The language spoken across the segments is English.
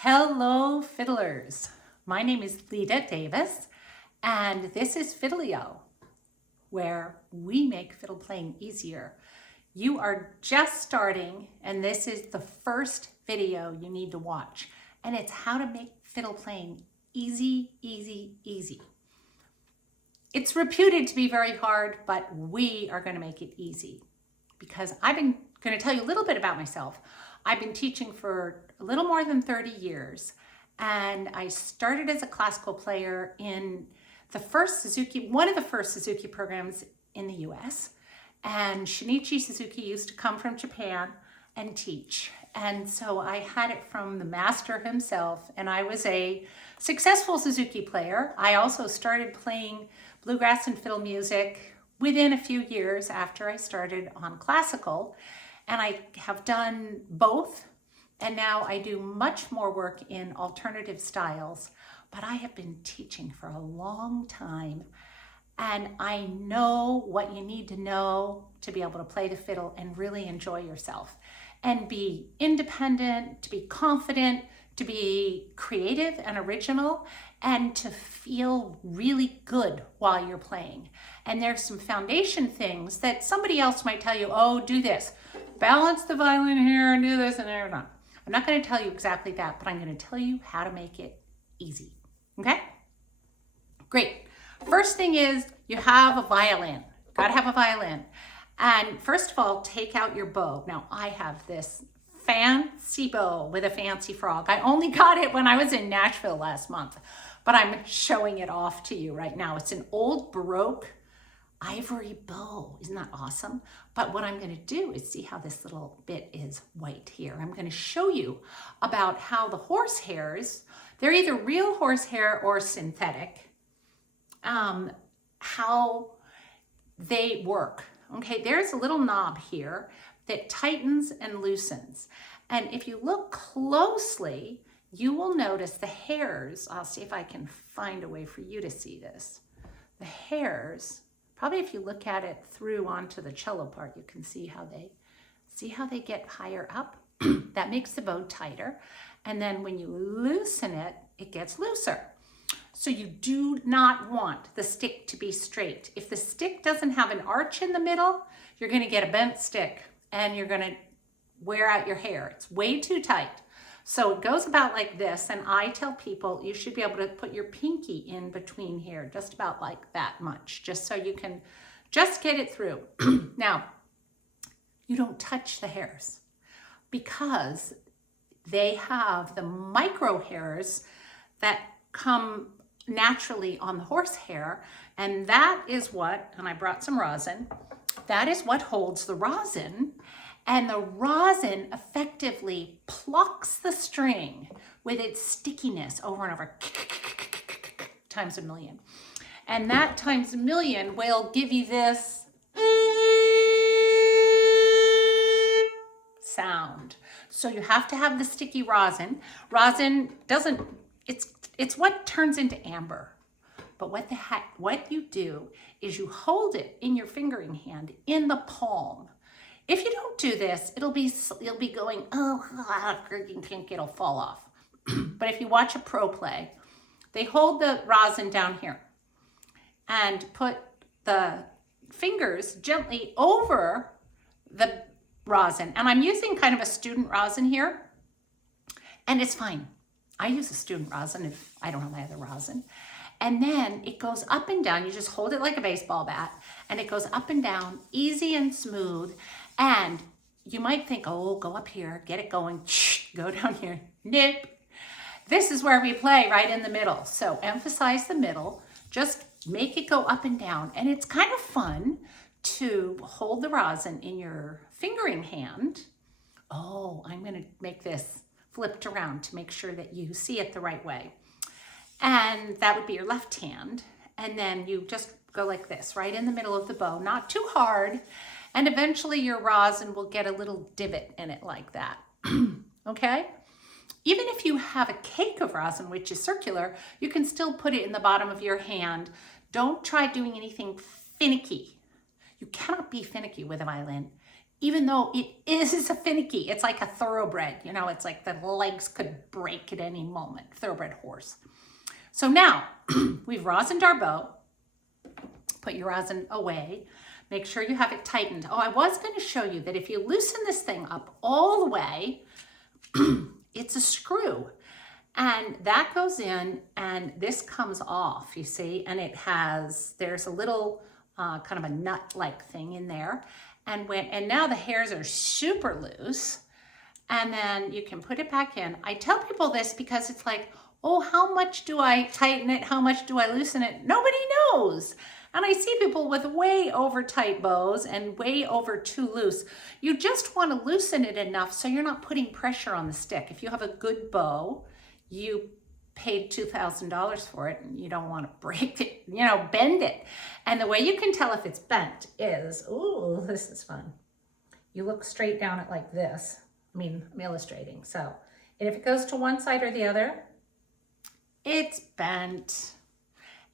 Hello, fiddlers. My name is Leta Davis, and this is Fiddleo, where we make fiddle playing easier. You are just starting, and this is the first video you need to watch, and it's how to make fiddle playing easy, easy, easy. It's reputed to be very hard, but we are going to make it easy because I've been going to tell you a little bit about myself. I've been teaching for a little more than 30 years, and I started as a classical player in one of the first Suzuki programs in the US. And Shinichi Suzuki used to come from Japan and teach. And so I had it from the master himself, and I was a successful Suzuki player. I also started playing bluegrass and fiddle music within a few years after I started on classical. And I have done both, and now I do much more work in alternative styles, but I have been teaching for a long time, and I know what you need to know to be able to play the fiddle and really enjoy yourself and be independent, to be confident, to be creative and original, and to feel really good while you're playing. And there's some foundation things that somebody else might tell you, oh, do this, balance the violin here and do this and there. No. I'm not going to tell you exactly that, but I'm going to tell you how to make it easy. Okay? Great. First thing is you have a violin. Got to have a violin. And first of all, take out your bow. Now, I have this fancy bow with a fancy frog. I only got it when I was in Nashville last month, but I'm showing it off to you right now. It's an old Baroque ivory bow. Isn't that awesome? But what I'm going to do is see how this little bit is white here. I'm going to show you about how the horsehairs, they're either real horsehair or synthetic, how they work. Okay, there's a little knob here that tightens and loosens. And if you look closely, you will notice the hairs. I'll see if I can find a way for you to see this. The hairs, probably if you look at it through onto the cello part, you can see how they get higher up. That makes the bow tighter. And then when you loosen it, it gets looser. So you do not want the stick to be straight. If the stick doesn't have an arch in the middle, you're going to get a bent stick and you're going to wear out your hair. It's way too tight. So it goes about like this, and I tell people you should be able to put your pinky in between here, just about like that much, just so you can just get it through. Now, you don't touch the hairs because they have the micro hairs that come naturally on the horsehair, and that is what, and I brought some rosin, that is what holds the rosin. And the rosin effectively plucks the string with its stickiness over and over, times a million. And that times a million will give you this sound. So you have to have the sticky rosin. Rosin doesn't, it's what turns into amber. But what you do is you hold it in your fingering hand in the palm. If you don't do this, you'll be going, oh, you think it'll fall off. But if you watch a pro play, they hold the rosin down here and put the fingers gently over the rosin. And I'm using kind of a student rosin here, and it's fine. I use a student rosin if I don't have my other rosin. And then it goes up and down. You just hold it like a baseball bat, and it goes up and down, easy and smooth. And you might think, oh, go up here, get it going, go down here. Nope. This is where we play, right in the middle. So emphasize the middle, just make it go up and down. And it's kind of fun to hold the rosin in your fingering hand. Oh, I'm going to make this flipped around to make sure that you see it the right way. And that would be your left hand. And then you just go like this, right in the middle of the bow, not too hard. And eventually your rosin will get a little divot in it like that. Okay? Even if you have a cake of rosin, which is circular, you can still put it in the bottom of your hand. Don't try doing anything finicky. You cannot be finicky with a violin. even though it is a finicky. It's like a thoroughbred, you know, it's like the legs could break at any moment, thoroughbred horse. So now we've rosined our bow. Put your rosin away. Make sure you have it tightened. Oh, I was going to show you that if you loosen this thing up all the way, it's a screw. And that goes in and this comes off, you see, and there's a little kind of a nut-like thing in there. And now the hairs are super loose, and then you can put it back in. I tell people this because it's like, oh, how much do I tighten it? How much do I loosen it? Nobody knows. And I see people with way over tight bows and way over too loose. You just want to loosen it enough so you're not putting pressure on the stick. If you have a good bow, you paid $2,000 for it and you don't want to break it, you know, bend it. And the way you can tell if it's bent is, ooh, this is fun. You look straight down it like this. I mean, I'm illustrating. So, and if it goes to one side or the other, it's bent.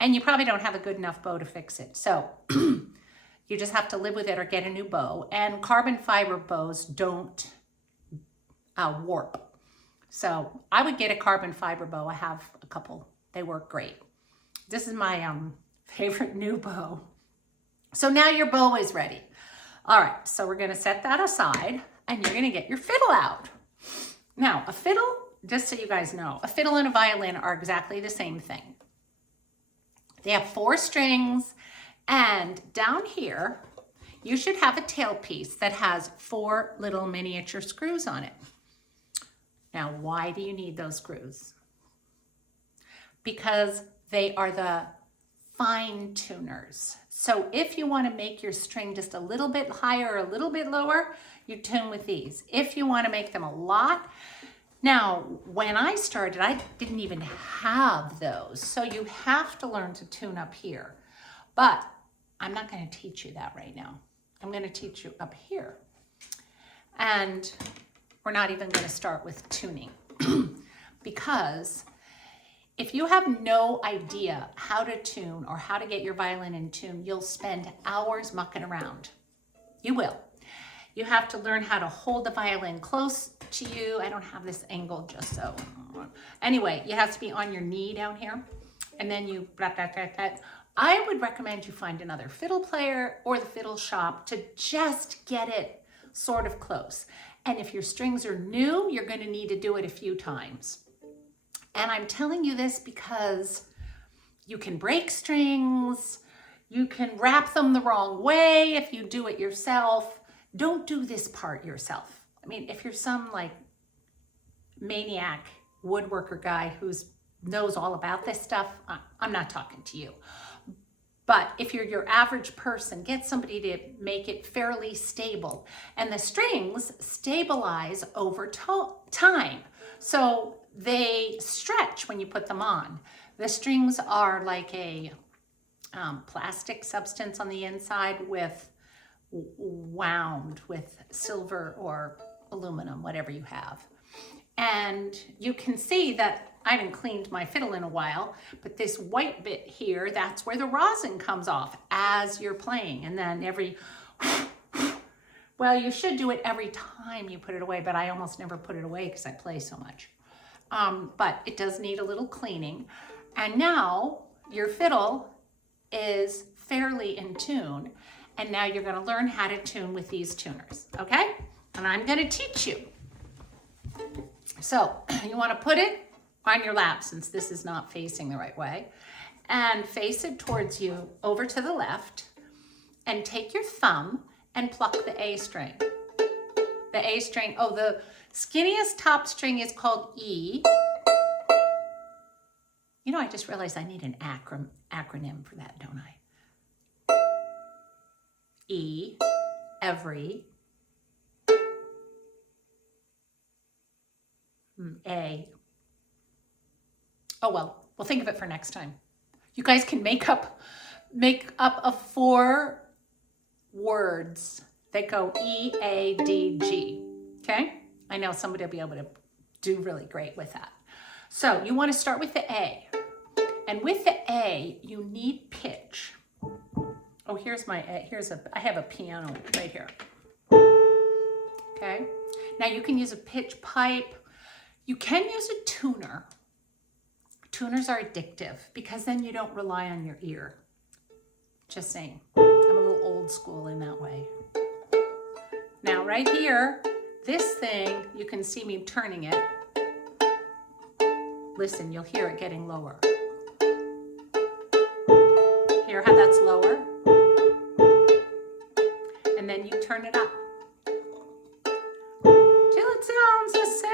And you probably don't have a good enough bow to fix it. So you just have to live with it or get a new bow. And carbon fiber bows don't warp. So I would get a carbon fiber bow. I have a couple. They work great. This is my favorite new bow. So now your bow is ready. All right, so we're gonna set that aside and you're gonna get your fiddle out. Now, a fiddle, just so you guys know, a fiddle and a violin are exactly the same thing. They have 4 strings, and down here, you should have a tailpiece that has 4 little miniature screws on it. Now, why do you need those screws? Because they are the fine tuners. So if you want to make your string just a little bit higher or a little bit lower, you tune with these. If you want to make them a lot, now, when I started, I didn't even have those. So you have to learn to tune up here. But I'm not going to teach you that right now. I'm going to teach you up here. And we're not even going to start with tuning. Because if you have no idea how to tune or how to get your violin in tune, you'll spend hours mucking around. You will. You have to learn how to hold the violin close to you. I don't have this angle just so. Anyway, you have to be on your knee down here. And then you, I would recommend you find another fiddle player or the fiddle shop to just get it sort of close. And if your strings are new, you're going to need to do it a few times. And I'm telling you this because you can break strings. You can wrap them the wrong way if you do it yourself. Don't do this part yourself. I mean, if you're some like maniac woodworker guy who knows all about this stuff, I'm not talking to you. But if you're your average person, get somebody to make it fairly stable. And the strings stabilize over time. So they stretch when you put them on. The strings are like a plastic substance on the inside with wound with silver or aluminum, whatever you have. And you can see that I haven't cleaned my fiddle in a while, but this white bit here, that's where the rosin comes off as you're playing. And then well, you should do it every time you put it away, but I almost never put it away because I play so much. But it does need a little cleaning. And now your fiddle is fairly in tune. And now you're going to learn how to tune with these tuners, okay? And I'm going to teach you. So you want to put it on your lap since this is not facing the right way. And face it towards you over to the left. And take your thumb and pluck the A string. The A string, oh, the skinniest top string is called E. You know, I just realized I need an acronym for that, don't I? E, every, A. Oh, well, we'll think of it for next time. You guys can make up of 4 words that go E, A, D, G, okay? I know somebody will be able to do really great with that. So you want to start with the A. And with the A, you need pitch. Oh, here's my A. I have a piano right here. Okay, now you can use a pitch pipe. You can use a tuner. Tuners are addictive because then you don't rely on your ear. Just saying. I'm a little old school in that way. Now right here, this thing, you can see me turning it. Listen, you'll hear it getting lower. Hear how that's lower? And then you turn it up till it sounds the same.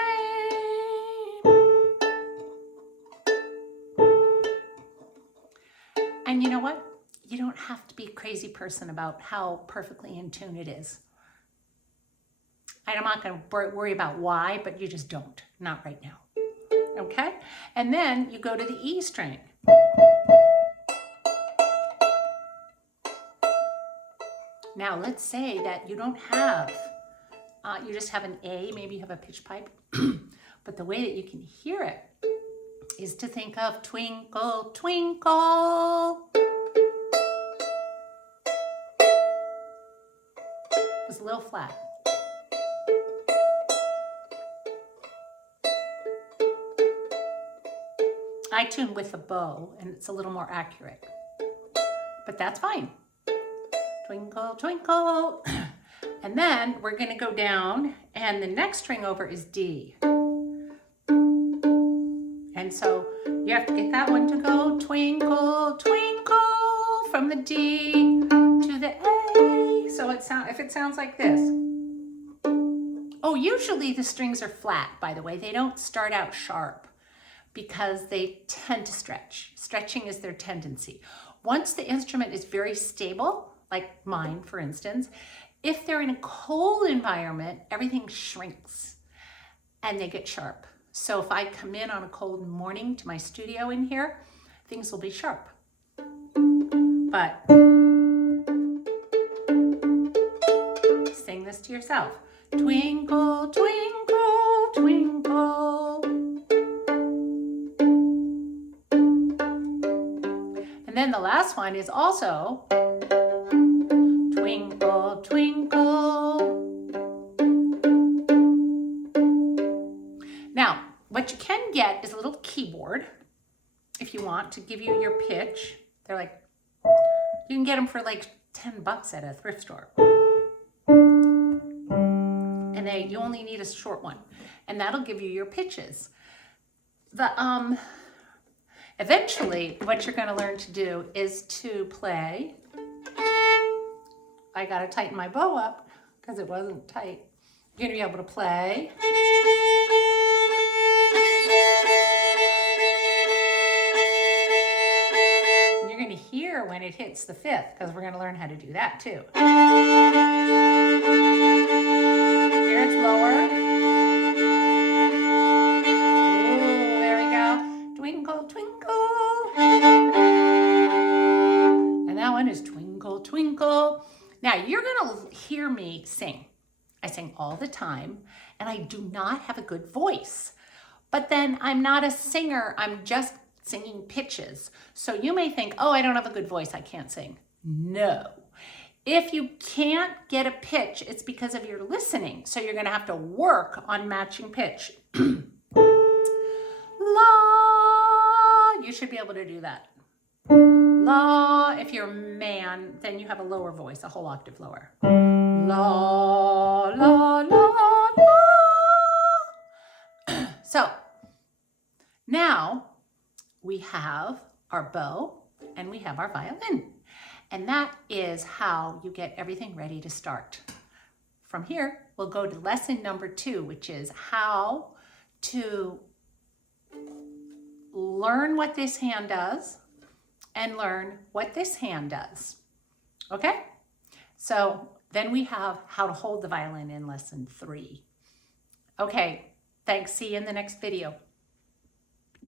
And you know what? You don't have to be a crazy person about how perfectly in tune it is. I'm not going to worry about why, but you just don't. Not right now. Okay? And then you go to the E string. Now, let's say that you don't have, you just have an A, maybe you have a pitch pipe, but the way that you can hear it is to think of twinkle, twinkle. It was a little flat. I tune with a bow and it's a little more accurate, but that's fine. Twinkle, twinkle. And then we're going to go down and the next string over is D. And so you have to get that one to go twinkle, twinkle from the D to the A. So if it sounds like this. Oh, usually the strings are flat, by the way. They don't start out sharp because they tend to stretch. Stretching is their tendency. Once the instrument is very stable, like mine, for instance, if they're in a cold environment, everything shrinks and they get sharp. So if I come in on a cold morning to my studio in here, things will be sharp. But sing this to yourself. Twinkle, twinkle, twinkle. And then the last one is also twinkle, twinkle. Now, what you can get is a little keyboard if you want to give you your pitch. They're like, you can get them for like $10 at a thrift store. And you only need a short one. And that'll give you your pitches. Eventually, what you're going to learn to do is to play. I got to tighten my bow up because it wasn't tight. You're going to be able to play. And you're going to hear when it hits the fifth because we're going to learn how to do that too. Here it's lower. Ooh, there we go. Twinkle, twinkle. And that one is twinkle, twinkle. Now you're going to hear me sing. I sing all the time and I do not have a good voice. But then I'm not a singer. I'm just singing pitches. So you may think, oh, I don't have a good voice. I can't sing. No. If you can't get a pitch, it's because of your listening. So you're going to have to work on matching pitch. La. You should be able to do that. La. If you're a man, then you have a lower voice, a whole octave lower. La, la, la, la. So now we have our bow and we have our violin. And that is how you get everything ready to start. From here, we'll go to lesson number 2, which is how to learn what this hand does and learn what this hand does. Okay? So then we have how to hold the violin in lesson 3. Okay, thanks. See you in the next video.